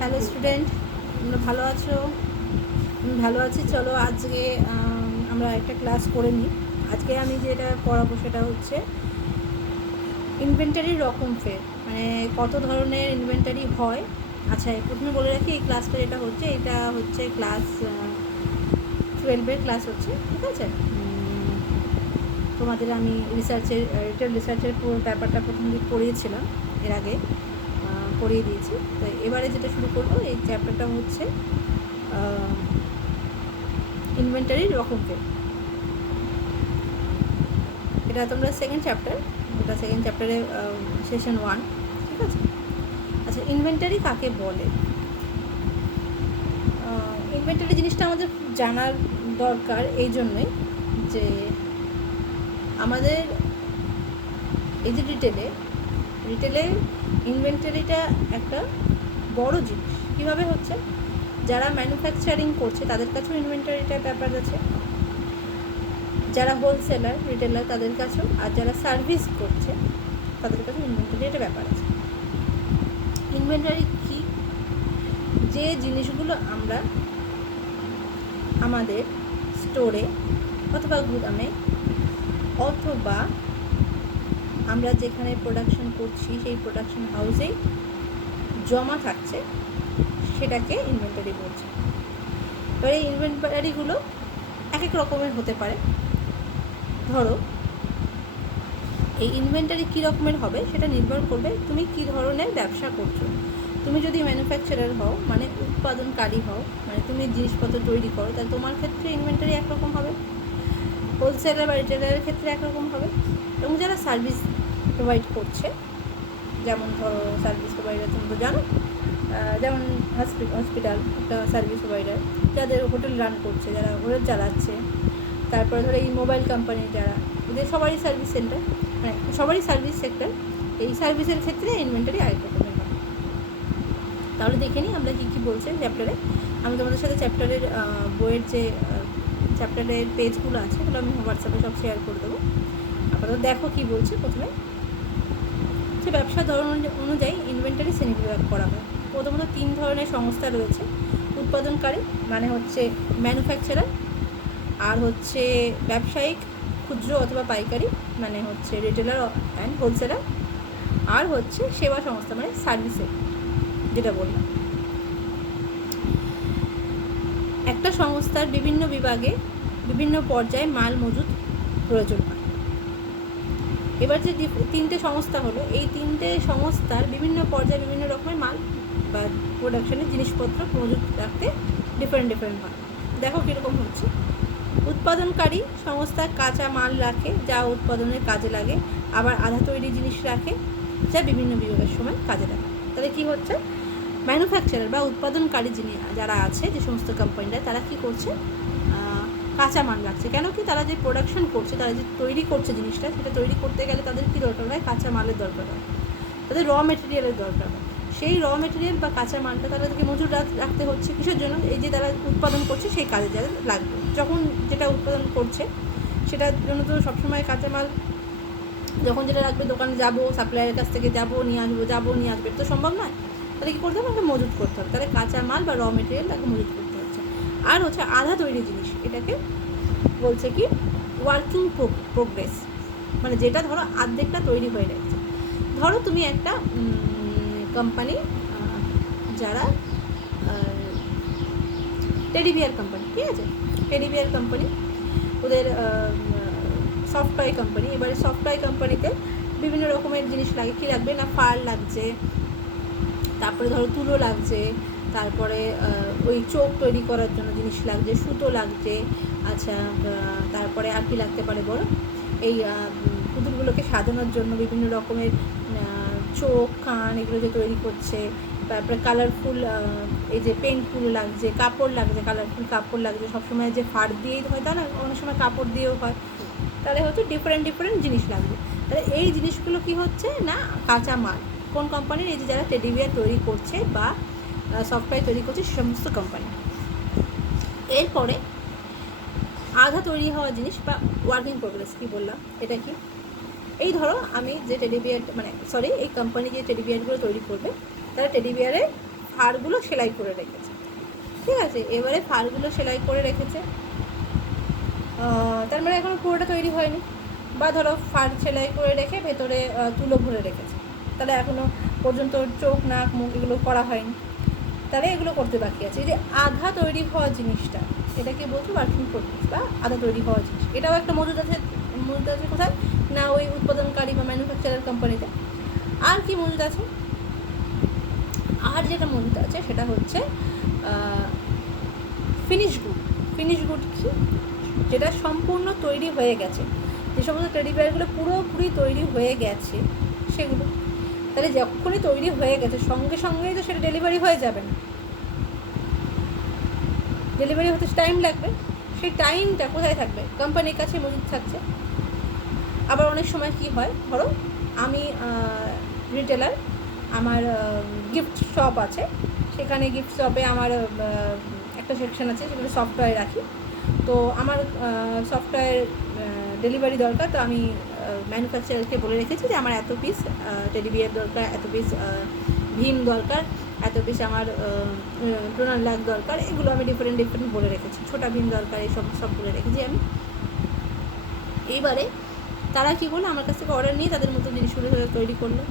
Hello student, তোমরা ভালো আছো? আমি ভালো আছি। চলো আজকে আমরা একটা ক্লাস করে নিই। আজকে আমি যেটা পড়াবো সেটা হচ্ছে ইনভেন্টারির রকম ফের, মানে কত ধরনের ইনভেন্টারি হয়। আচ্ছা, প্রথমে বলে রাখি, এই ক্লাসটা যেটা হচ্ছে এটা হচ্ছে ক্লাস 12-এর ক্লাস হচ্ছে, ঠিক আছে? তোমাদের আমি রিটেল রিসার্চের ব্যাপারটা প্রথম দিক পড়িয়েছিলাম, এর আগে পড়িয়ে দিয়েছি। তো এবারে যেটা শুরু করবো, এই চ্যাপ্টারটা হচ্ছে ইনভেন্টারির রকম ফের। এটা তোমরা সেকেন্ড চ্যাপ্টার, এটা সেকেন্ড চ্যাপ্টারে সেশন 1, ঠিক আছে? আচ্ছা, ইনভেন্টারি কাকে বলে? ইনভেন্টারি জিনিসটা আমাদের জানার দরকার এই জন্যই যে আমাদের এই যে রিটেলে ইনভেন্টারিটা একটা বড় জিনিস। কীভাবে হচ্ছে, যারা ম্যানুফ্যাকচারিং করছে তাদের কাছেও ইনভেন্টারিটার ব্যাপার আছে, যারা হোলসেলার রিটেলার তাদের কাছেও, আর যারা সার্ভিস করছে তাদের কাছেও ইনভেন্টারি একটা ব্যাপার আছে। ইনভেন্টারি কি? যে জিনিসগুলো আমরা আমাদের স্টোরে অথবা গুদামে অথবা আমরা যেখানে প্রোডাকশন করছি সেই প্রোডাকশন হাউসেই জমা থাকছে, সেটাকে ইনভেন্টারি বলছে। এবার এই ইনভেন্টারিগুলো এক এক রকমের হতে পারে। ধরো, এই ইনভেন্টারি কী রকমের হবে সেটা নির্ভর করবে তুমি কী ধরনের ব্যবসা করছো। তুমি যদি ম্যানুফ্যাকচারার হও, মানে উৎপাদনকারী হও, মানে তুমি জিনিসপত্র তৈরি করো, তাহলে তোমার ক্ষেত্রে ইনভেন্টারি একরকম হবে। হোলসেলার বা রিটেলারের ক্ষেত্রে একরকম হবে। এবং যারা সার্ভিস প্রোভাইড করছে, যেমন ধরো সার্ভিস প্রোভাইডার তুমি তো জানো, যেমন হসপিটাল একটা সার্ভিস প্রোভাইডার, যাদের হোটেল রান করছে, যারা হোটেল চালাচ্ছে, তারপরে ধরো এই মোবাইল কোম্পানি যারা, এদের সবারই সার্ভিস সেন্টার, মানে সবারই সার্ভিস সেক্টর। এই সার্ভিসের ক্ষেত্রে ইনভেন্টারি আরেক রকমের হয়। তাহলে দেখে নিই আমরা কী কী বলছে চ্যাপ্টারে। আমি তোমাদের সাথে চ্যাপ্টারের বইয়ের যে চ্যাপ্টারের পেজগুলো আছে সেগুলো আমি হোয়াটসঅ্যাপে সব শেয়ার করে দেবো। আপাতত দেখো কী বলছে। প্রথমে যে ব্যবসা ধরন অনুযায়ী ইনভেন্টারি শ্রেণীবিভাগ করা হয়। প্রথমত 3 ধরনের সংস্থা রয়েছে। উৎপাদনকারী মানে হচ্ছে ম্যানুফ্যাকচারার, আর হচ্ছে ব্যবসায়িক খুচরো অথবা পাইকারি মানে হচ্ছে রিটেলার অ্যান্ড হোলসেলার, আর হচ্ছে সেবা সংস্থা মানে সার্ভিসের, যেটা বললাম। একটা সংস্থার বিভিন্ন বিভাগে বিভিন্ন পর্যায়ে মাল মজুত প্রয়োজন হয়। এবার যে 3টে সংস্থা হলো, এই 3টে সংস্থার বিভিন্ন পর্যায়ে বিভিন্ন রকমের মাল বা প্রোডাকশনের জিনিসপত্র মজুত রাখতে ডিফারেন্ট হয়। দেখো কীরকম হচ্ছে। উৎপাদনকারী সংস্থা কাঁচা মাল রাখে যা উৎপাদনের কাজে লাগে, আবার আধা তৈরি জিনিস রাখে যা বিভিন্ন বিভাগের সময় কাজে লাগে। তাহলে কি হচ্ছে, ম্যানুফ্যাকচারার বা উৎপাদনকারী যারা আছে, যে সমস্ত কোম্পানিরা, তারা কি করছে, কাঁচা মাল রাখছে। কেন কি, তারা যে প্রোডাকশন করছে, তারা যে তৈরি করছে জিনিসটা, সেটা তৈরি করতে গেলে তাদের কী দরকার হয়, কাঁচা মালের দরকার হয়, তাদের র মেটেরিয়ালের দরকার হয়। সেই র মেটেরিয়াল বা কাঁচা মালটা তাদেরকে মজুর রাখতে হচ্ছে। কিসের জন্য? এই যে তারা উৎপাদন করছে সেই কাজে যাদের লাগবে। যখন যেটা উৎপাদন করছে সেটার জন্য তো সবসময় কাঁচা মাল যখন যেটা রাখবে, দোকানে যাবো, সাপ্লায়ারের কাছ থেকে যাবো নিয়ে আসবে, তো সম্ভব নয়। তাহলে কী করতে হবে, আমাকে মজুত করতে হবে। তাহলে কাঁচা মাল বা র মেটেরিয়াল তাকে মজুত করতে হচ্ছে। আর হচ্ছে আধা তৈরি জিনিস, এটাকে বলছে কি ওয়ার্কিং প্রোগ্রেস, মানে যেটা ধরো আর্ধেকটা তৈরি হয়ে গেছে। ধরো তুমি একটা কোম্পানি, যারা টেডি বিয়ার কোম্পানি, ঠিক আছে, টেডি বিয়ার কোম্পানি, ওদের সফট টয় কোম্পানি। এবারে সফট টয় কোম্পানিতে বিভিন্ন রকমের জিনিস লাগে। কী লাগবে না, ফার লাগছে, তারপরে ধরো তুলো লাগছে, তারপরে ওই চোখ তৈরি করার জন্য জিনিস লাগছে, সুতো লাগছে। আচ্ছা, তারপরে আর কি লাগতে পারে বলো, এই পুতুলগুলোকে সাজানোর জন্য বিভিন্ন রকমের চোখ, কান, এগুলো যে তৈরি করছে। তারপরে কালারফুল এই যে পেন্টগুলো লাগছে, কাপড় লাগছে, কালারফুল কাপড় লাগছে। সবসময় যে ফার দিয়েই হয় তা না, অনেক সময় কাপড় দিয়েও হয়। তাহলে হচ্ছে ডিফারেন্ট জিনিস লাগবে। তাহলে এই জিনিসগুলো কি হচ্ছে না, কাঁচা মাল। কোন কোম্পানির? এই যে যারা টেডি বিয়ার তৈরি করছে বা সফটওয়্যার তৈরি করছে সে সমস্ত কোম্পানি। এরপরে আধা তৈরি হওয়া জিনিস বা ওয়ার্কিং প্রোগ্রেস, কী বললাম, এটা কি? এই ধরো আমি যে টেডি বিয়ার, মানে এই কোম্পানি যে টেডি বিয়ারগুলো তৈরি করবে, তারা টেডি বিয়ারের ফারগুলো সেলাই করে রেখেছে, ঠিক আছে। এবারে ফারগুলো সেলাই করে রেখেছে, তার মানে এখনও পুরোটা তৈরি হয়নি। বা ধরো ফার সেলাই করে রেখে ভেতরে তুলো ভরে রেখেছে, তাহলে এখনও পর্যন্ত চোখ নাক মুখ এগুলো করা হয়নি, তাহলে এগুলো করতে বাকি আছে। এই যে আধা তৈরি হওয়া জিনিসটা, এটাকে বলছো ওয়ার্কিং প্রোগ্রেস বা আধা তৈরি হওয়া জিনিস। এটাও একটা মজুদ আছে। মজুদ আছে কোথায় না, ওই উৎপাদনকারী বা ম্যানুফ্যাকচারার কোম্পানিতে। আর কি মজুদ আছে, আর যেটা মজুদ আছে সেটা হচ্ছে ফিনিশ গুড। ফিনিশ গুড কি, যেটা সম্পূর্ণ তৈরি হয়ে গেছে, যে সমস্ত টেডি বিয়ারগুলো পুরোপুরি তৈরি হয়ে গেছে সেগুলো। তাহলে যখনই তৈরি হয়ে গেছে সঙ্গে সঙ্গেই তো সেটা ডেলিভারি হয়ে যাবে না, ডেলিভারি হতে টাইম লাগবে। সেই টাইমটা কোথায় থাকবে, কোম্পানির কাছে মজুদ থাকছে। আবার অনেক সময় কি হয়, ধরো আমি রিটেলার, আমার গিফট শপ আছে, সেখানে গিফট শপে আমার একটা সেকশন আছে যেগুলো সফটওয়্যার রাখি। তো আমার সফটওয়্যার ডেলিভারি দরকার, তো আমি ম্যানুফ্যাকচারারকে বলে রেখেছি যে আমার এত পিস টেডি বিয়ার দরকার, এত পিস ভীম দরকার, এত পিস আমার ডোনাল্ড লাক দরকার, এগুলো আমি ডিফারেন্ট বলে রেখেছি। ছোটা ভীম দরকার, এইসব সব বলে রেখেছি আমি। এইবারে তারা কী করলো, আমার কাছ থেকে অর্ডার নিয়ে তাদের মতো জিনিসগুলো তৈরি করলো।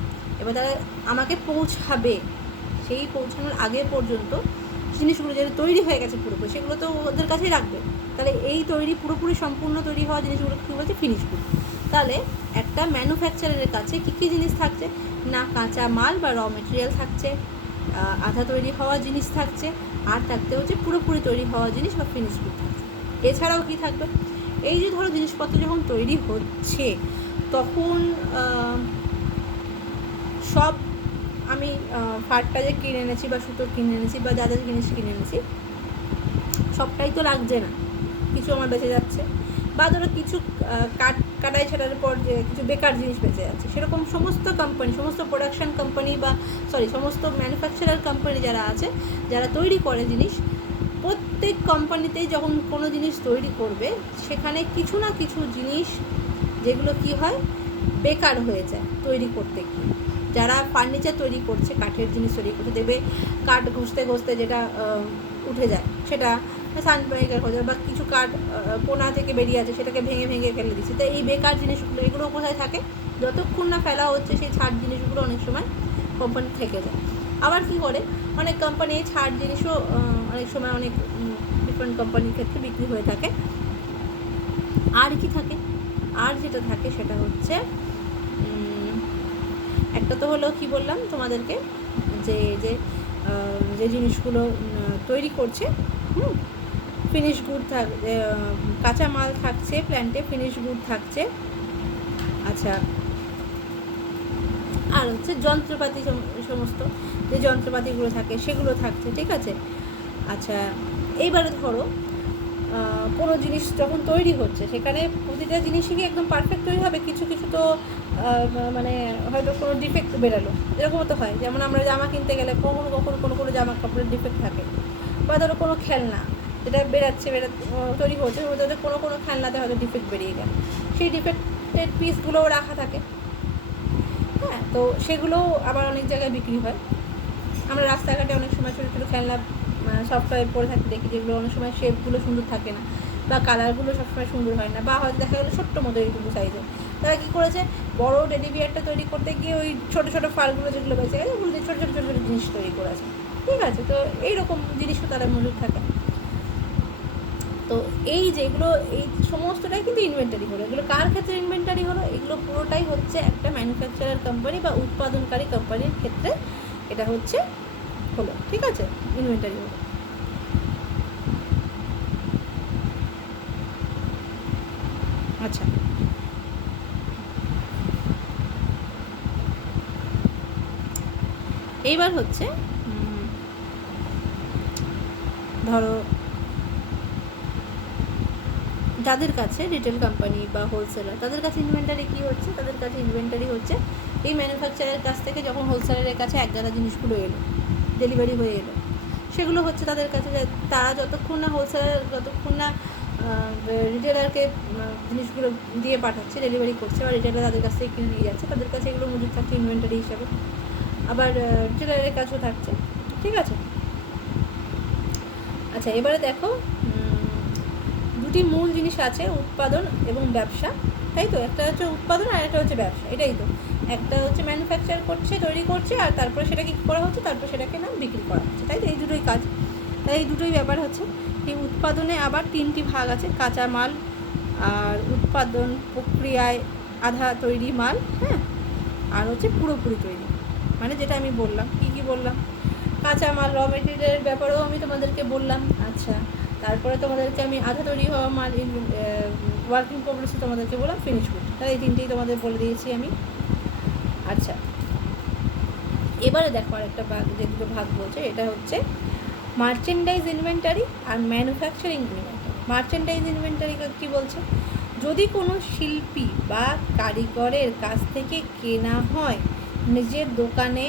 এবার তারা আমাকে পৌঁছাবে, সেই পৌঁছানোর আগে পর্যন্ত জিনিসগুলো যেটা তৈরি হয়ে গেছে পুরোপুরি, সেগুলো তো ওদের কাছেই রাখবে। তাহলে এই তৈরি পুরোপুরি সম্পূর্ণ তৈরি হওয়া জিনিসগুলো কী বলছে, ফিনিশ গুড। তাহলে একটা ম্যানুফ্যাকচারারের কাছে কী কী জিনিস থাকছে না, কাঁচা মাল বা র মেটেরিয়াল থাকছে, আধা তৈরি হওয়া জিনিস থাকছে, আর থাকতে হচ্ছে পুরোপুরি তৈরি হওয়া জিনিস বা ফিনিশ গুড থাকছে। এছাড়াও কী থাকবে, এই যে ধরো জিনিসপত্র যখন তৈরি হচ্ছে তখন সব আমি ফারটা যে কিনে এনেছি বা সুতো কিনে এনেছি বা যা যা জিনিস কিনে এনেছি সবটাই তো লাগছে না, কিছু আমার বেঁচে যাচ্ছে। বা ধরো কিছু কাটাই ছাড়ার পর যে কিছু বেকার জিনিস বেঁচে যাচ্ছে, সেরকম সমস্ত কোম্পানি, সমস্ত প্রোডাকশন কোম্পানি বা সমস্ত ম্যানুফ্যাকচারার কোম্পানি যারা আছে, যারা তৈরি করে জিনিস, প্রত্যেক কোম্পানিতেই যখন কোনো জিনিস তৈরি করবে সেখানে কিছু না কিছু জিনিস যেগুলো কি হয়, বেকার হয়ে যায় তৈরি করতে গিয়ে। যারা ফার্নিচার তৈরি করছে, কাঠের জিনিস তৈরি করতে দেবে, কাঠ ঘষতে ঘষতে যেটা উঠে যায় সেটা সানব্রেকার হয়ে যায়, বা কিছু কাঠ কোনা থেকে বেরিয়ে আছে সেটাকে ভেঙে ভেঙে ফেলে দিচ্ছে। তো এই বেকার জিনিসগুলো, এগুলো কোথায় থাকে, যতক্ষণ না ফেলা হচ্ছে সেই ছাড় জিনিসগুলো অনেক সময় কোম্পানি থেকে যায়। আবার কী করে, অনেক কোম্পানি এই ছাড় জিনিসও অনেক সময় অনেক ডিফারেন্ট কোম্পানির ক্ষেত্রে বিক্রি হয়ে থাকে। আর কি থাকে, আর যেটা থাকে সেটা হচ্ছে একটা তো হলো কি বললাম তোমাদেরকে, যে যে যে জিনিসগুলো তৈরি করছে ফিনিশ গুড কাঁচা মাল থাকছে প্ল্যান্টে, ফিনিশ গুড থাকছে। আচ্ছা, আর হচ্ছে যন্ত্রপাতি, সমস্ত যে যন্ত্রপাতিগুলো থাকে সেগুলো থাকছে, ঠিক আছে। আচ্ছা, এইবারে ধরো কোনো জিনিস যখন তৈরি হচ্ছে সেখানে প্রতিটা জিনিসই কি একদম পারফেক্ট তৈরি হবে, কিছু কিছু তো মানে হয়তো কোনো ডিফেক্ট বেরোলো, এরকমও তো হয়। যেমন আমরা জামা কিনতে গেলে কখনো কখনো কোনো কোনো জামা কাপড়ের ডিফেক্ট থাকে, বা ধরো কোনো খেলনা যেটা তৈরি হচ্ছে ওদের কোনো কোনো খেলনাতে হয়তো ডিফেক্ট বেরিয়ে গেল, সেই ডিফেক্টের পিসগুলোও রাখা থাকে। হ্যাঁ, তো সেগুলোও আবার অনেক জায়গায় বিক্রি হয়। আমরা রাস্তাঘাটে অনেক সময় ছোটো ছোটো খেলনা সফটওয়্যার পরে থাকতে দেখি, যেগুলো অনেক সময় শেপগুলো সুন্দর থাকে না, বা কালারগুলো সবসময় সুন্দর হয় না, বা হয়তো দেখা গেলো ছোট্ট মতো এইটুকু সাইজের। তারা কী করেছে, বড় টেডি বিয়ারটা তৈরি করতে গিয়ে ওই ছোটো ছোটো ফালগুলো যেগুলো বেঁচে গেছে ওগুলো দিয়ে ছোটো ছোটো ছোটো ছোটো জিনিস তৈরি করেছে, ঠিক আছে। তো এইরকম জিনিসও তারা মজুদ থাকে। তো এই যেগুলো, এই সমস্তটাই কিন্তু ইনভেন্টারি হলো। এগুলো কার ক্ষেত্রে ইনভেন্টারি হলো, এগুলো পুরোটাই হচ্ছে একটা ম্যানুফ্যাকচারার কোম্পানি বা উৎপাদনকারী কোম্পানির ক্ষেত্রে এটা হচ্ছে হলো, ঠিক আছে, ইনভেন্টারি হলো। আচ্ছা, এইবার হচ্ছে ধরো যাদের কাছে রিটেল কোম্পানি বা হোলসেলার, তাদের কাছে ইনভেন্টারি কী হচ্ছে, তাদের কাছে ইনভেন্টারি হচ্ছে এই ম্যানুফ্যাকচারের কাছ থেকে যখন হোলসেলারের কাছে একগাদা জিনিসগুলো এলো, ডেলিভারি হয়ে এলো, সেগুলো হচ্ছে তাদের কাছে। তারা যতক্ষণ না রিটেলারকে জিনিসগুলো দিয়ে পাঠাচ্ছে, ডেলিভারি করছে, বা রিটেলার তাদের কাছ থেকে কিনে নিয়ে যাচ্ছে, তাদের কাছে এগুলো মজুদ থাকছে ইনভেন্টারি হিসাবে। আবার রিটেলারের কাছেও থাকছে, ঠিক আছে। আচ্ছা, এবারে দেখো দুটি মূল জিনিস আছে, উৎপাদন এবং ব্যবসা, তাই তো? একটা হচ্ছে উৎপাদন আর একটা হচ্ছে ব্যবসা, এটাই তো। একটা হচ্ছে ম্যানুফ্যাকচার করছে, তৈরি করছে, আর তারপরে সেটাকে কী করা হচ্ছে, তারপর সেটাকে না বিক্রি করা হচ্ছে, তাই তো? এই দুটোই কাজ, তাই এই দুটোই ব্যাপার হচ্ছে। এই উৎপাদনে আবার 3টি ভাগ আছে, কাঁচা মাল আর উৎপাদন প্রক্রিয়ায় আধা তৈরি মাল, হ্যাঁ, আর হচ্ছে পুরোপুরি তৈরি, মানে যেটা আমি বললাম। কী বললাম? কাঁচা মাল, র মেটেরিয়ালের ব্যাপারেও আমি তোমাদেরকে বললাম। আচ্ছা, তারপরে তোমাদেরকে আমি আধা তৈরি হওয়া মাল, ওয়ার্কিং প্রোগ্রেসে তোমাদেরকে বললাম ফিনিশ গুড। তাহলে এই 3টেই তোমাদের বলে দিয়েছি আমি। আচ্ছা, এবারে দেখো আরেকটা ভাগ, যে দুটো ভাগ বলছে, এটা হচ্ছে মার্চেন্ডাইজ ইনভেন্টারি আর ম্যানুফ্যাকচারিং ইনভেন্টারি। মার্চেন্ডাইজ ইনভেন্টারি কী বলছে? যদি কোনো শিল্পী বা কারিগরের কাছ থেকে কেনা হয় নিজের দোকানে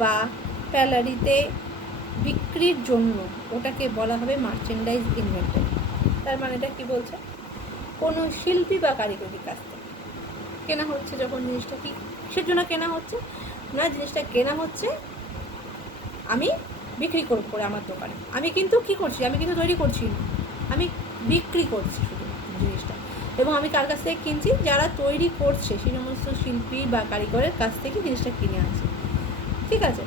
বা প্যালারিতে বিক্রির জন্য, ওটাকে বলা হবে মার্চেন্ডাইজ ইনভেন্টারি। তার মানে এটা কী বলছে? কোনো শিল্পী বা কারিগরের কাছ থেকে কেনা হচ্ছে যখন জিনিসটা, কি কিসের জন্য কেনা হচ্ছে? না, জিনিসটা কেনা হচ্ছে আমি বিক্রি করব করে আমার দোকানে। আমি কিন্তু কী করছি? আমি কিন্তু তৈরি করছি না, আমি বিক্রি করছি শুধু জিনিসটা। এবং আমি কার কাছ থেকে কিনছি? যারা তৈরি করছে সেই সমস্ত শিল্পী বা কারিগরের কাছ থেকে জিনিসটা কিনে আনছি, ঠিক আছে?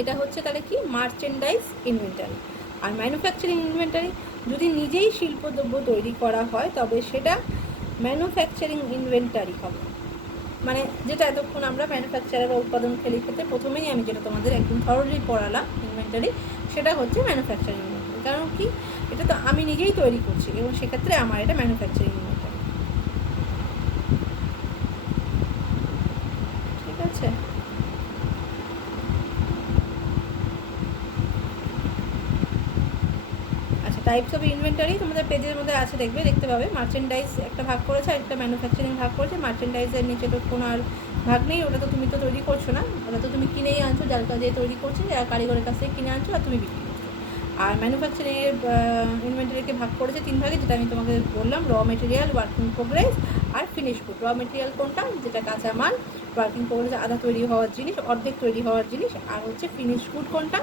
এটা হচ্ছে তাহলে কি? Merchandise inventory. আর ম্যানুফ্যাকচারিং ইনভেন্টারি, যদি নিজেই শিল্পদ্রব্য তৈরি করা হয় তবে সেটা ম্যানুফ্যাকচারিং ইনভেন্টারি হবে। মানে যেটা এতক্ষণ আমরা ম্যানুফ্যাকচারার বা উৎপাদন ক্ষেত্রে প্রথমেই আমি যেটা তোমাদের একদম থরলি পড়ালাম ইনভেন্টারি, সেটা হচ্ছে ম্যানুফ্যাকচারিং ইনভেন্টারি। কারণ কি? এটা তো আমি নিজেই তৈরি করছি এবং সেক্ষেত্রে আমার এটা ম্যানুফ্যাকচারিং ইনভেন্টারি, ঠিক আছে? আচ্ছা, টাইপস অফ ইনভেন্টারি তোমাদের পেজের মধ্যে আছে, দেখতে পাবে। মার্চেন্ডাইজ একটা ভাগ করেছে আর একটা ম্যানুফ্যাকচারিং ভাগ করেছে। মার্চেন্ডাইজের নিচে তো কোনো আর ভাগ নেই, ওটা তো তুমি তো তৈরি করছো না, ওটা তো তুমি কিনেই আনছো, যার কাছে তৈরি করছে, যারা কারিগরের কাছ থেকে কিনে আনছো আর তুমি বিক্রি করছো। আর ম্যানুফ্যাকচারিংয়ের ইনভেন্টারিকে ভাগ করেছে 3 ভাগে, যেটা আমি তোমাকে বললাম, র মেটেরিয়াল, ওয়ার্কিং প্রোগ্রেস আর ফিনিশ গুড। র মেটেরিয়াল কোনটা? যেটা কাঁচা মাল। ওয়ার্কিং প্রোগ্রেস আধা তৈরি হওয়ার জিনিস, অর্ধেক তৈরি হওয়ার জিনিস। আর হচ্ছে ফিনিশ গুড কোনটা?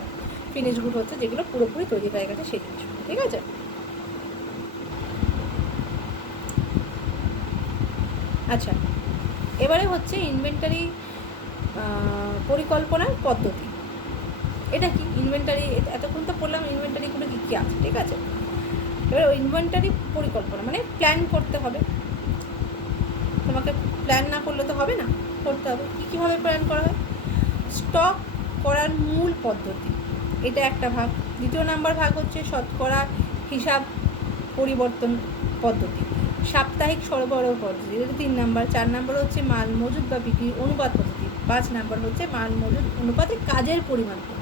ফিনিশ গুড হচ্ছে যেগুলো পুরোপুরি তৈরি হয়ে গেছে সেই জিনিস, ঠিক আছে? আচ্ছা, এবারে হচ্ছে ইনভেন্টারি পরিকল্পনার পদ্ধতি। এটা কি ইনভেন্টারি? এতক্ষণ তো বললাম ইনভেন্টারিগুলো কী কী আছে, ঠিক আছে? এবার ওই ইনভেন্টারি পরিকল্পনা মানে প্ল্যান করতে হবে তোমাকে। প্ল্যান না করলে তো হবে না, করতে হবে। কীভাবে প্ল্যান করা হয়? স্টক করার মূল পদ্ধতি, এটা একটা ভাগ। 2 নাম্বার ভাগ হচ্ছে শতকরা হিসাব পরিবর্তন পদ্ধতি, সাপ্তাহিক সরবরাহ পদ্ধতি, এটা 3 নাম্বার। 4 নাম্বার হচ্ছে মাল মজুদ বা বিক্রির অনুপাত পদ্ধতি। 5 নাম্বার হচ্ছে মাল মজুদ অনুপাতে কাজের পরিমাণ পদ্ধতি।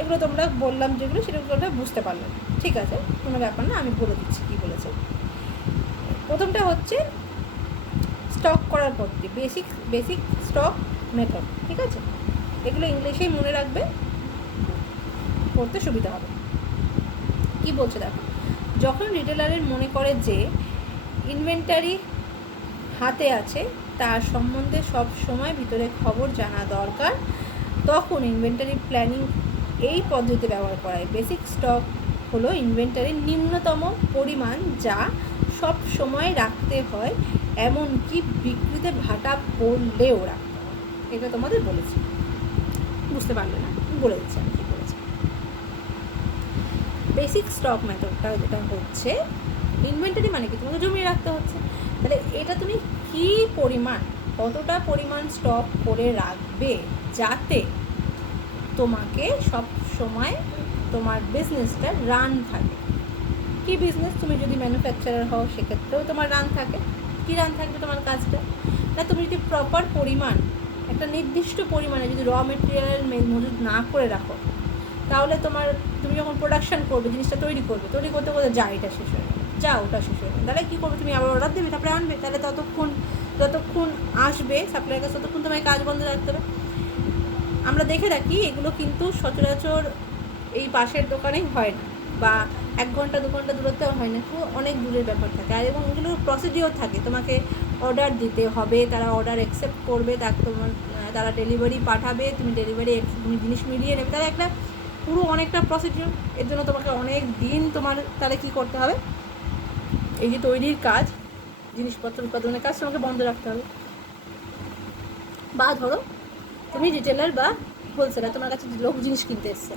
এগুলো তোমরা বললাম যেগুলো, সেগুলো বুঝতে পারলে না, ঠিক আছে? কোনো ব্যাপার না, আমি বলে দিচ্ছি কী বলেছে। প্রথমটা হচ্ছে স্টক করার পদ্ধতি, বেসিক স্টক মেথড, ঠিক আছে? এগুলো ইংলিশেই মনে রাখবে, পড়তে সুবিধা হবে। কি বলছে দেখো, যখন রিটেলারের মনে করে যে ইনভেন্টারি হাতে আছে, তার সম্বন্ধে সব সময় ভিতরে খবর জানা দরকার, তখন ইনভেন্টারি প্ল্যানিং এই পদ্ধতি ব্যবহার করা হয়। বেসিক স্টক হলো ইনভেন্টারির নিম্নতম পরিমাণ যা সব সময় রাখতে হয়, এমনকি বিক্রিতে ভাটা পড়লেও রাখতে হয়। এটা তোমাদের বলেছি, বুঝতে পারলে না? বলে দিচ্ছি আমি কী বলেছি। বেসিক স্টক মেথডটা যেটা হচ্ছে, ইনভেন্টারি মানে কি? তোমাকে জমিয়ে রাখতে হচ্ছে, তাহলে এটা তুমি কী পরিমাণ, কতটা পরিমাণ স্টক করে রাখবে যাতে তোমাকে সব সময় তোমার বিজনেসটা রান থাকে। কি বিজনেস? তুমি যদি ম্যানুফ্যাকচারার হও সেক্ষেত্রেও তোমার রান থাকে। কী রান থাকবে তোমার কাজটা? না, তুমি যদি প্রপার পরিমাণ, একটা নির্দিষ্ট পরিমাণে যদি র মেটেরিয়াল মজুদ না করে রাখো, তাহলে তুমি যখন প্রোডাকশান করবে, জিনিসটা তৈরি করতে করতে যা এটা শেষ হয়ে যাবে, যা ওটা শেষ হয়ে যাবে, তাহলে কী করবে? তুমি আবার অর্ডার দেবে, তারপরে আনবে, তাহলে যতক্ষণ আসবে সাপ্লাইয়ের কাছে ততক্ষণ তোমায় কাজ বন্ধ রাখতে হবে। আমরা দেখে রাখি এগুলো কিন্তু সচরাচর এই পাশের দোকানেই হয় না, বা 1 ঘন্টা 2 ঘন্টা দূরত্বেও হয় না, খুব অনেক দূরের ব্যাপার থাকে। আর এবং এগুলোর প্রসিডিওর থাকে, তোমাকে অর্ডার দিতে হবে, তারা অর্ডার অ্যাকসেপ্ট করবে, তাকে নয়, তারা ডেলিভারি পাঠাবে, তুমি তুমি জিনিস মিলিয়ে নেবে, তারা একটা পুরো অনেকটা প্রসিডিউর। এর জন্য তোমাকে অনেক দিন তোমার তাহলে কী করতে হবে, এই যে তৈরির কাজ, জিনিসপত্র উৎপাদনের কাজ তোমাকে বন্ধ রাখতে হবে। বা ধরো তুমি রিটেলার বা হোলসেলার, তোমার কাছে লোক জিনিস কিনতে এসছে,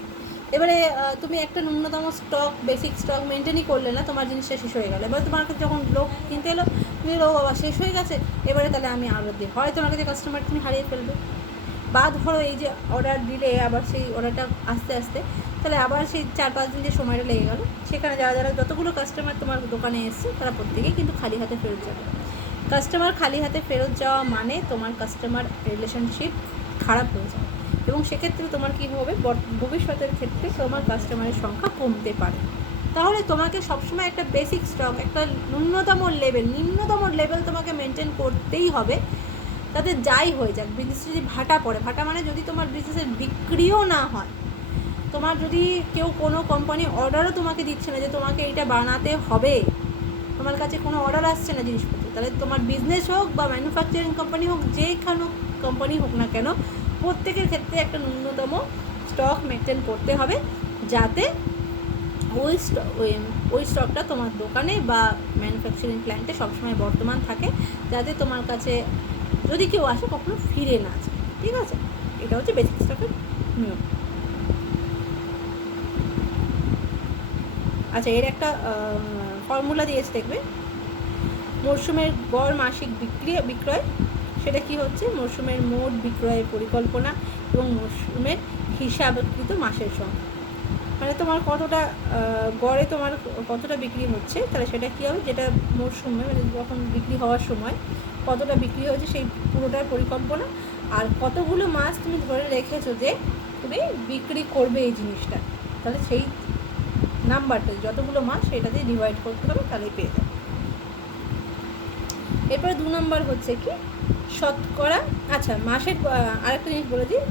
এবারে তুমি একটা ন্যূনতম স্টক, বেসিক স্টক মেনটেনই করলে না, তোমার জিনিসটা শেষ হয়ে গেল। এবারে তোমার কাছে যখন লোক কিনতে এলো, তুমি ও বাবা শেষ হয়ে গেছে, এবারে তাহলে আমি আরও দিই, হয় তোমার কাছে কাস্টমার তুমি হারিয়ে ফেলবে। বা ধরো এই যে অর্ডার দিলে আবার সেই অর্ডারটা আস্তে আস্তে, তাহলে আবার সেই 4-5 দিন যে সময়টা লেগে গেল, সেখানে যারা যতগুলো কাস্টমার তোমার দোকানে এসছে তারা প্রত্যেকেই কিন্তু খালি হাতে ফেরত যাবে। কাস্টমার খালি হাতে ফেরত যাওয়া মানে তোমার কাস্টমার রিলেশনশিপ খারাপ হয়ে যাবে, এবং সেক্ষেত্রে তোমার কী হবে, ভবিষ্যতের ক্ষেত্রে তোমার কাস্টমারের সংখ্যা কমতে পারে। তাহলে তোমাকে সবসময় একটা বেসিক স্টক, একটা নিম্নতম লেভেল তোমাকে মেনটেন করতেই হবে, তাতে যাই হয়ে যাক। বিজনেস যদি ভাটা পড়ে, ভাটা মানে যদি তোমার বিজনেসের বিক্রিও না হয়, তোমার যদি কেউ কোনো কোম্পানি অর্ডারও তোমাকে দিচ্ছে না যে তোমাকে এইটা বানাতে হবে, তোমার কাছে কোনো অর্ডার আসছে না জিনিসপত্র, তাহলে তোমার বিজনেস হোক বা ম্যানুফ্যাকচারিং কোম্পানি হোক, যেখানে কোম্পানি হোক না কেন, প্রত্যেকের ক্ষেত্রে একটা ন্যূনতম স্টক মেনটেন করতে হবে, যাতে ওই স্টকটা তোমার দোকানে বা ম্যানুফ্যাকচারিং প্ল্যান্টে সবসময় বর্তমান থাকে, যাতে তোমার কাছে যদি কেউ আসে কখনো ফিরে না আসে। ঠিক আছে, এটা হচ্ছে বেসিক স্টকের নিয়ম। আচ্ছা, এর একটা ফর্মুলা দিয়েছে দেখবে, মরশুমের গড় মাসিক বিক্রয়, সেটা কি হচ্ছে, মরশুমের মোট বিক্রয়ের পরিকল্পনা এবং মরশুমের হিসাবকৃত মাসের সংখ্যা। মানে তোমার কতটা গড়ে তোমার কতটা বিক্রি হচ্ছে, তাহলে সেটা কী হবে, যেটা মরশুমে মানে যখন বিক্রি হওয়ার সময় কতটা বিক্রি হচ্ছে সেই পুরোটার পরিকল্পনা, আর কতগুলো মাস তুমি ধরে রেখেছো যে তুমি বিক্রি করবে এই জিনিসটা, তাহলে সেই নাম্বারটা যতগুলো মাস সেটা দিয়ে ডিভাইড করতে হবে, তাহলেই পেয়ে যাবে। এরপরে 2 নম্বর হচ্ছে কি, শতকরা। আচ্ছা, মাসের আরেকটা জিনিস বলে দিই,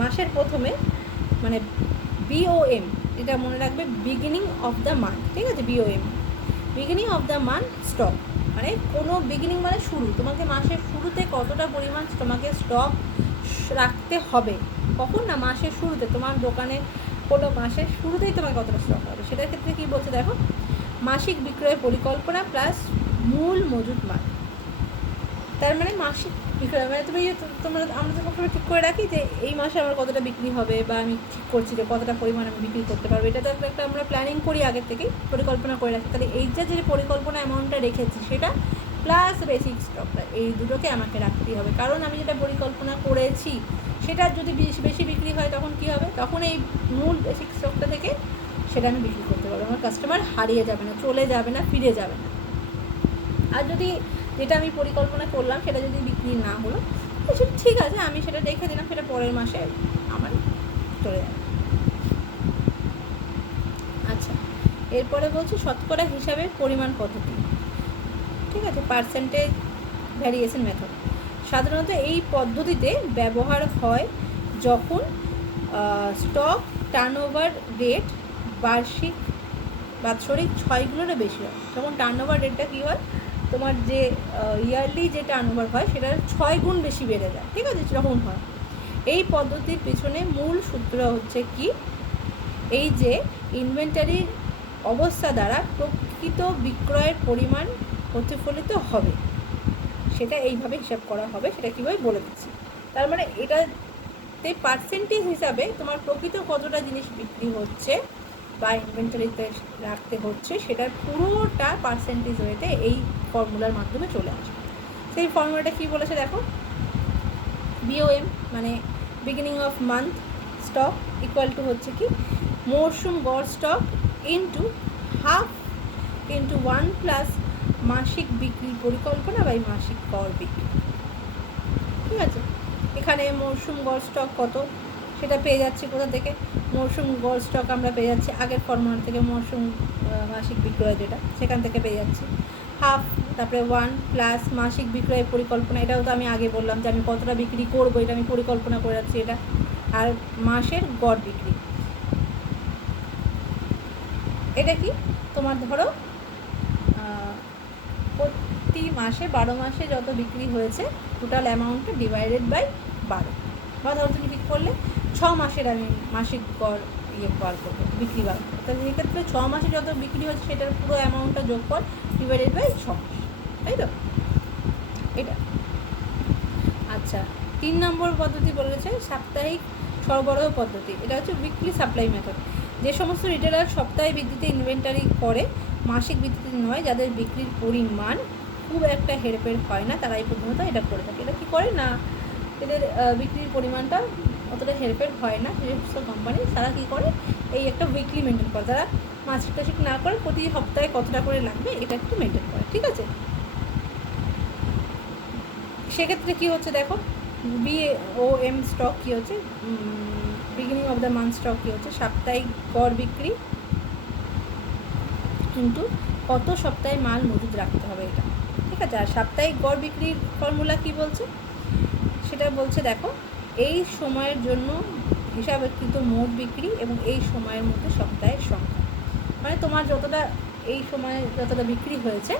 মাসের প্রথমে মানে BOM, এটা মনে রাখবে, বিগিনিং অফ দ্য মান্থ। ঠিক আছে, BOM, beginning of the month stock, মানে কোনো বিগিনিং মানে শুরু, তোমাকে মাসের শুরুতে কতটা পরিমাণ তোমাকে স্টক রাখতে হবে, কখন না, মাসের শুরুতে, তোমার দোকানে কোনো মাসের শুরুতেই তোমাকে কতটা স্টক হবে, সেটার ক্ষেত্রে কী বলছে দেখো, মাসিক বিক্রয়ের পরিকল্পনা প্লাস মূল মজুদ মাল। তার মানে মাসিক বিক্রয় মানে আমরা তো সবসময় ঠিক করে রাখি যে এই মাসে আমার কতটা বিক্রি হবে, বা আমি ঠিক করছি যে কতটা পরিমাণ আমি বিক্রি করতে পারবো, এটা তো একটা আমরা প্ল্যানিং করি আগের থেকেই, পরিকল্পনা করে রাখি। তাহলে এইটা যে পরিকল্পনা অ্যামাউন্টটা রেখেছি সেটা প্লাস বেসিক স্টকটা, এই দুটোকে আমাকে রাখতেই হবে, কারণ আমি যেটা পরিকল্পনা করেছি সেটার যদি বেশি বিক্রি হয় তখন কী হবে, তখন এই মূল বেসিক স্টকটা থেকে সেটা আমি বিক্রি করতে পারবো, আমার কাস্টমার হারিয়ে যাবে না, চলে যাবে না, ফিরে যাবে না। আর যদি যেটা আমি পরিকল্পনা করলাম সেটা যদি বিক্রি না হলো, সেটা ঠিক আছে, আমি সেটা রেখে দিলাম, সেটা পরের মাসে আমার চলে যাবে। আচ্ছা, এরপরে বলছি শতকরা হিসাবে পরিমাণ পদ্ধতি। ঠিক আছে, পার্সেন্টেজ ভ্যারিয়েশন মেথড। সাধারণত এই পদ্ধতিতে ব্যবহার হয় যখন স্টক টার্নওভার রেট বাৎসরিক 6 গুণেরও বেশি হয়। যখন টার্নওভার রেটটা কী হয়, তোমার যে ইয়ারলি যে টার্নওভার হয় সেটার 6 গুণ বেশি বেড়ে যায়। ঠিক আছে, যখন হয়। এই পদ্ধতির পিছনে মূল সূত্র হচ্ছে কি, এই যে ইনভেন্টারির অবস্থা দ্বারা প্রকৃত বিক্রয়ের পরিমাণ প্রতিফলিত হবে, সেটা এইভাবে হিসাব করা হবে, সেটা কীভাবে বলে দিচ্ছি। তার মানে এটাতে পার্সেন্টেজ হিসাবে তোমার প্রকৃত কতটা জিনিস বিক্রি হচ্ছে বা ইনভেন্টারিতে রাখতে হচ্ছে সেটার পুরোটা পার্সেন্টেজ ওয়েতে এই ফর্মুলার মাধ্যমে চলে আসবে। সেই ফর্মুলাটা কী বলেছে দেখো, BOM মানে beginning of month stock equal to হচ্ছে কি, মরশুম গড় stock into half into 1 plus মাসিক বিক্রির পরিকল্পনা বা মাসিক গড় বিক্রি। ঠিক আছে, এখানে মরশুম গড় স্টক কত সেটা পেয়ে যাচ্ছি কোথা থেকে, মরশুম গড় স্টক আমরা পেয়ে যাচ্ছি আগের ফর্মুলা থেকে, মরশুম মাসিক বিক্রয় যেটা সেখান থেকে পেয়ে যাচ্ছি হাফ, তারপরে 1 প্লাস মাসিক বিক্রয়ের পরিকল্পনা, এটাও তো আমি আগে বললাম যে আমি কতটা বিক্রি করবো, এটা আমি পরিকল্পনা করে যাচ্ছি এটা, আর মাসের গড় বিক্রি। এটা কি তোমার ধরো প্রতি মাসে 12 মাসে যত বিক্রি হয়েছে টোটাল অ্যামাউন্টটা ডিভাইডেড বাই 12, বা ধরো তুমি ঠিক করলে 6 মাসের আমি মাসিক গড় বার করবো, বিক্রি বার করবো, তাহলে সেক্ষেত্রে 6 মাসে যত বিক্রি হচ্ছে সেটার পুরো অ্যামাউন্টটা যোগ কর ডিভাইডেড বাই 6 মাস, তাই তো? এটা আচ্ছা। 3 নম্বর পদ্ধতি বলেছে সাপ্তাহিক সরবরাহ পদ্ধতি। এটা হচ্ছে উইকলি সাপ্লাই মেথড। যে সমস্ত রিটেলার সপ্তাহে ভিত্তিতে ইনভেন্টারি করে, মাসিক ভিত্তিতে নয়, যাদের বিক্রির পরিমাণ খুব একটা হেরফের হয় না, তারাই প্রথমত এটা করে থাকে। এটা কী করে না, এদের বিক্রির পরিমাণটা অতটা হেরফের হয় না, যে সমস্ত কোম্পানি তারা কী করে, এই একটা উইকলি মেনটেন করে। তারা মাসিক টাসিক না করে প্রতি সপ্তাহে কতটা করে লাগবে এটা একটু মেনটেন করে, ঠিক আছে? সেক্ষেত্রে কী হচ্ছে দেখো, BOM স্টক কী হচ্ছে, beginning of the month stock কী হচ্ছে, সাপ্তাহিক গড় বিক্রি কিন্তু কত সপ্তাহে মাল মজুদ রাখতে হবে, এটা ঠিক আছে। আর সাপ্তাহিক গড় বিক্রির ফর্মুলা কী বলছে, সেটা বলছে দেখো, এই সময়ের জন্য হিসাবকৃত মোট বিক্রি এবং এই সময়ের মধ্যে সপ্তাহের সংখ্যা, মানে তোমার যতটা এই সময়ে যতটা বিক্রি হয়েছে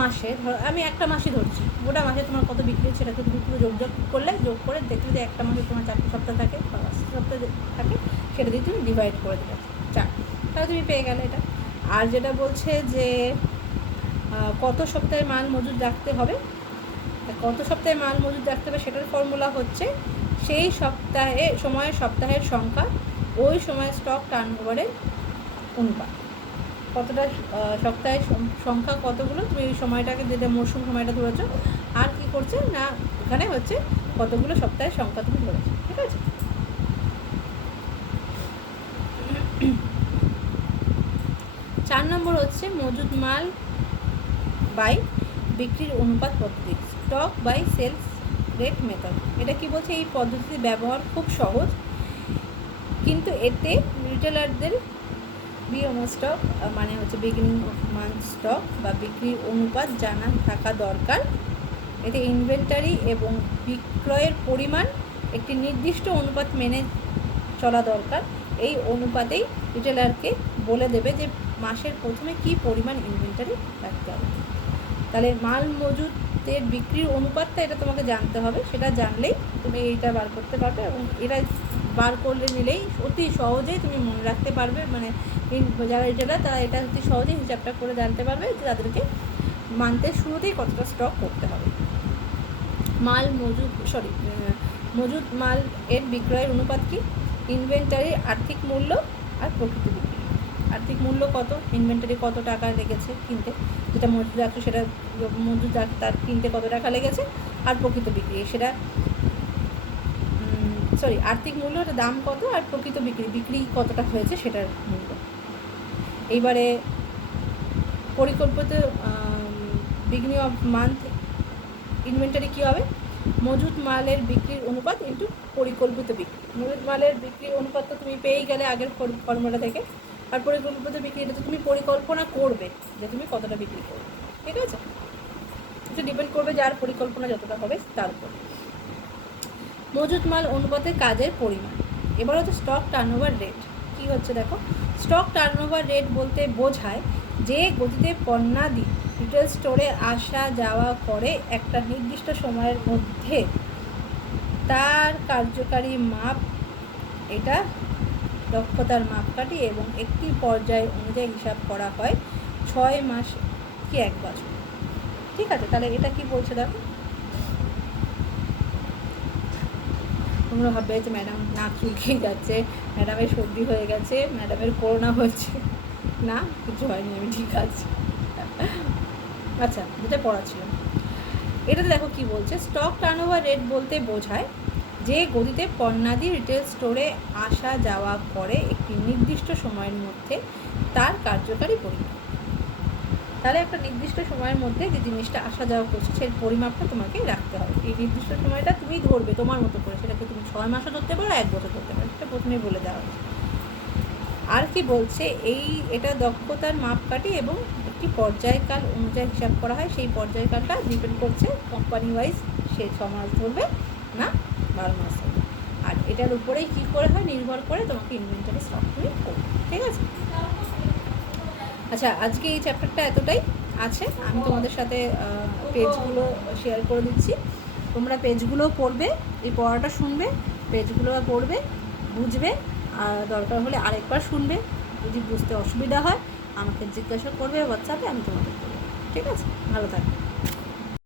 মাসে, ধরো আমি একটা মাসে ধরছি, গোটা মাসে তোমার কত বিক্রি হচ্ছে সেটাকে তুমি পুরো যোগ করলে, যোগ করে দেখলে যে একটা মাসে তোমার 4 সপ্তাহ থাকে বা 5 সপ্তাহ থাকে, সেটা দিয়ে তুমি ডিভাইড করে দেবে 4, তাহলে তুমি পেয়ে গেলে এটা। আর যেটা বলছে যে কত সপ্তাহে মাল মজুদ রাখতে হবে, কত সপ্তাহে মাল মজুদ রাখতে হবে সেটার ফর্মুলা হচ্ছে সেই সপ্তাহে সপ্তাহের সংখ্যা ওই সময় স্টক টার্নওভারের অনুপাত। কতটা সপ্তাহের সংখ্যা কতগুলো, তুমি এই সময়টাকে যেটা মরশুম সময়টা ধরেছো, আর কি করছে না এখানে হচ্ছে কতগুলো সপ্তাহের সংখ্যা তুমি ধরেছো, ঠিক আছে? 4 নম্বর হচ্ছে মজুদ মাল বাই বিক্রির অনুপাত পদ্ধতি, stock by sales rate method. এটা কি বলছে, এই পদ্ধতির ব্যবহার খুব সহজ, কিন্তু এতে রিটেলারদের BOM স্টক মানে হচ্ছে বিগিনিং অফ মান্থ স্টক বা বিক্রির অনুপাত জানা থাকা দরকার। এতে ইনভেন্টারি এবং বিক্রয়ের পরিমাণ একটি নির্দিষ্ট অনুপাত মেনে চলা দরকার। এই অনুপাতেই রিটেলারকে বলে দেবে যে মাসের প্রথমে কী পরিমাণ ইনভেন্টারি রাখতে হবে। তাহলে মাল মজুদের বিক্রির অনুপাতটা এটা তোমাকে জানতে হবে, সেটা জানলেই তুমি এইটা বার করতে পারবে, এবং এটা বার করলে নিলেই অতি সহজেই তুমি মনে রাখতে পারবে, মানে যারা রিটেলার তারা এটা অতি সহজেই হিসাবটা করে জানতে পারবে যে তাদেরকে মান্থের শুরুতেই কতটা স্টক করতে হবে। মজুদ মাল এর বিক্রয়ের অনুপাত কি, ইনভেন্টারির আর্থিক মূল্য আর প্রকৃত বিক্রি। আর্থিক মূল্য কত, ইনভেন্টারি কত টাকা লেগেছে কিনতে, যেটা মজুদ রাখছো সেটা মজুদ তার কিনতে কত টাকা লেগেছে, আর প্রকৃত বিক্রি সেটা আর্থিক মূল্য, এটা দাম কত, আর প্রকৃত বিক্রি কতটা হয়েছে সেটার মূল্য। এইবারে পরিকল্পিত বিগিনিং অফ মান্থ ইনভেন্টারি কী হবে, মজুদ মালের বিক্রির অনুপাত ইন্টু পরিকল্পিত বিক্রি। মজুদ মালের বিক্রির অনুপাত তো তুমি পেয়েই গেলে আগের ফর্মুলা থেকে, আর পরিকল্পিত বিক্রি এটা তো তুমি পরিকল্পনা করবে যে তুমি কতটা বিক্রি করবে, ঠিক আছে? এটা ডিপেন্ড করবে যার পরিকল্পনা যতটা হবে তার উপর। মজুদ মাল অনুপাতে কাজের পরিমাণ। এবার হচ্ছে স্টক টার্নওভার রেট। কী হচ্ছে দেখো, স্টক টার্নওভার রেট বলতে বোঝায় যে গতিতে পণ্যাদি রিটেল স্টোরে আসা যাওয়া করে একটা নির্দিষ্ট সময়ের মধ্যে তার কার্যকারী মাপ, এটা দক্ষতার মাপকাঠি এবং একটি পর্যায় অনুযায়ী হিসাব করা হয় 6 মাস কি 1 বছর, ঠিক আছে? তাহলে এটা কি বলছে দেখো, তোমরা ভাববে যে ম্যাডাম নাক চুলকিয়ে যাচ্ছে, ম্যাডামের সর্দি হয়ে গেছে, ম্যাডামের করোনা হচ্ছে, না কিছু হয়নি, আমি ঠিক আছি। আচ্ছা, যেটা পড়াচ্ছিলাম এটাতে দেখো কি বলছে, স্টক টার্নওভার রেট বলতে বোঝায় যে গতিতে পণ্যাদি রিটেল স্টোরে আসা যাওয়া করে একটি নির্দিষ্ট সময়ের মধ্যে তার কার্যকারী পরিমাণ। তাহলে একটা নির্দিষ্ট সময়ের মধ্যে যে জিনিসটা আসা যাওয়া করছে সেই পরিমাপটা তোমাকে রাখতে হবে। এই নির্দিষ্ট সময়টা তুমি ধরবে তোমার মতো করে, সেটাকে তুমি 6 মাসও ধরতে পারো, 1 বছর ধরতে পারো, সেটা প্রথমেই বলে দেওয়া হয়েছে। আর কি বলছে, এটা দক্ষতার মাপকাঠি এবং একটি পর্যায়কাল অনুযায়ী হিসাব করা হয়। সেই পর্যায়কালটা ডিপেন্ড করছে কোম্পানি ওয়াইজ, সে 6 মাস ধরবে না 12 মাস ধরবে, আর এটার উপরেই কী করে হয় নির্ভর করে তোমাকে ইনভেন্টারি স্টক তুমি করবে, ঠিক আছে? আচ্ছা, আজকে এই চ্যাপ্টারটা এতটাই আছে, আমি তোমাদের সাথে পেজগুলো শেয়ার করে দিচ্ছি, তোমরা পেজগুলোও পড়বে, এই পড়াটা শুনবে, পেজগুলো পড়বে, বুঝবে, আর দরকার হলে আরেকবার শুনবে। যদি বুঝতে অসুবিধা হয় আমাকে জিজ্ঞাসা করবে হোয়াটসঅ্যাপে, আমি তোমাদের করবো। ঠিক আছে, ভালো থাকবে।